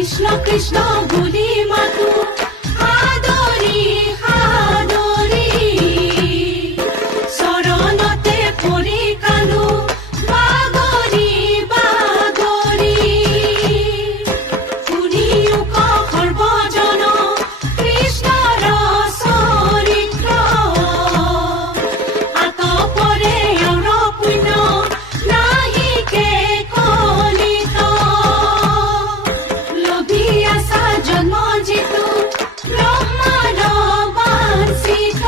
কৃষ্ণ কৃষ্ণ বুলি মাতো সাদৰি সাদৰি চৰণতে পৰি কান্দো বাগৰি বাগৰি শুনিও ক সৰ্বজন কৃষ্ণৰ চৰিত্ৰ আতপৰে অৰ পুণ্য নাহিকে কলিত লোভী আশা জন্ম যিটো ব্ৰহ্মাৰ বাঞ্ছিত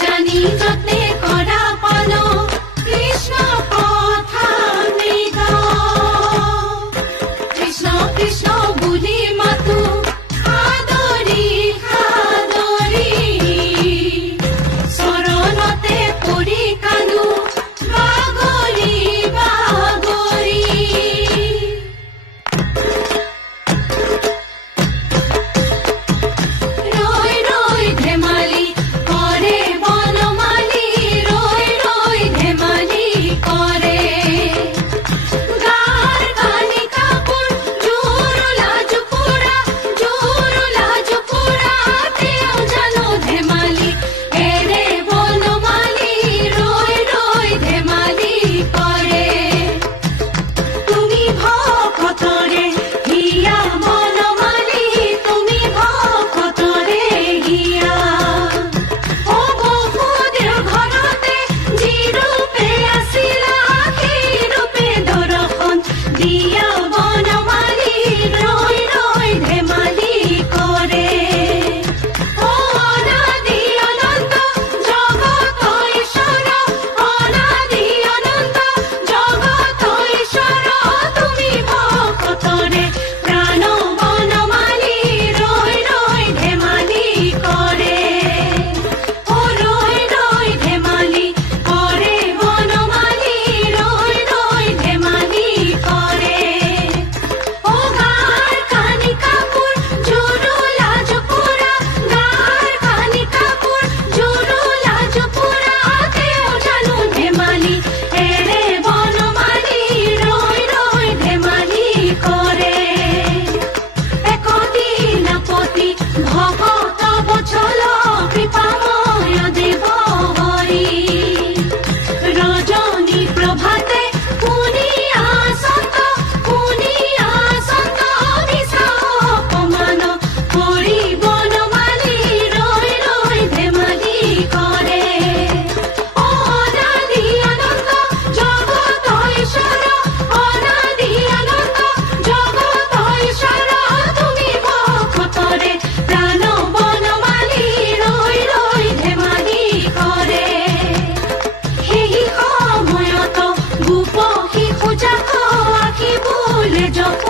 জানি যত্নে কৰা পাল কৃষ্ণ কথামৃত কৃষ্ণ কৃষ্ণ বুলি মাতো সাদৰি সাদৰি চৰণতে পৰি কান্দো বাগৰি বাগৰি ৰৈ ৰৈ ধেমালি কৰে বনমালী ৰৈ ৰৈ ধেমালি কৰে গাৰ কানি কাপোৰ জোৰোলা জোপুৰা তেওঁ জানো ধেমালি এৰে বনমালী ৰৈ ৰৈ ধেমালি কৰে তুমি ভকতৰে হিয়া বনমালী তুমি ভকতৰে হিয়া অ বসুদেৱ ঘৰতে যি ৰূপে আছিলা সেই ৰূপে দৰ্শন দিয়া বনমালী ৰৈ ৰৈ ধেমালি কৰে অ অনাদি অনন্ত জগত ঈশ্বৰ অনাদি অনন্ত জগত ঈশ্বৰ তুমি ভকতৰে প্ৰাণ বনমালী ৰৈ ৰৈ ধেমালি কৰে অ ৰৈ ৰৈ ধেমালি কৰে বনমালী ৰৈ ৰৈ ধেমালি কৰে অ গাৰ কানি কাপোৰ জোৰোলা জোপুৰা গাৰ কানি কাপোৰ জোৰোলা জোপুৰা তেওঁ জানো ধেমালি এৰে বনমালী ৰৈ ৰৈ ধেমালি কৰে একদিনাপতি ভকত বচল কৃপাময় দেৱ হৰি ৰজনী প্ৰভাতে শুনিয়া সন্ত মিছা অপমান কৰি বনমালী ৰৈ ৰৈ ধেমালি কৰে অ অনাদি অনন্ত জগত ঈশ্বৰ অনাদি অনন্ত জগত ঈশ্বৰ তুমি ভকতৰে প্ৰাণ বনমালী ৰৈ ৰৈ ধেমালি কৰে সেই সময়ত গোপ শিশু জাক আঁকি বোলে জপ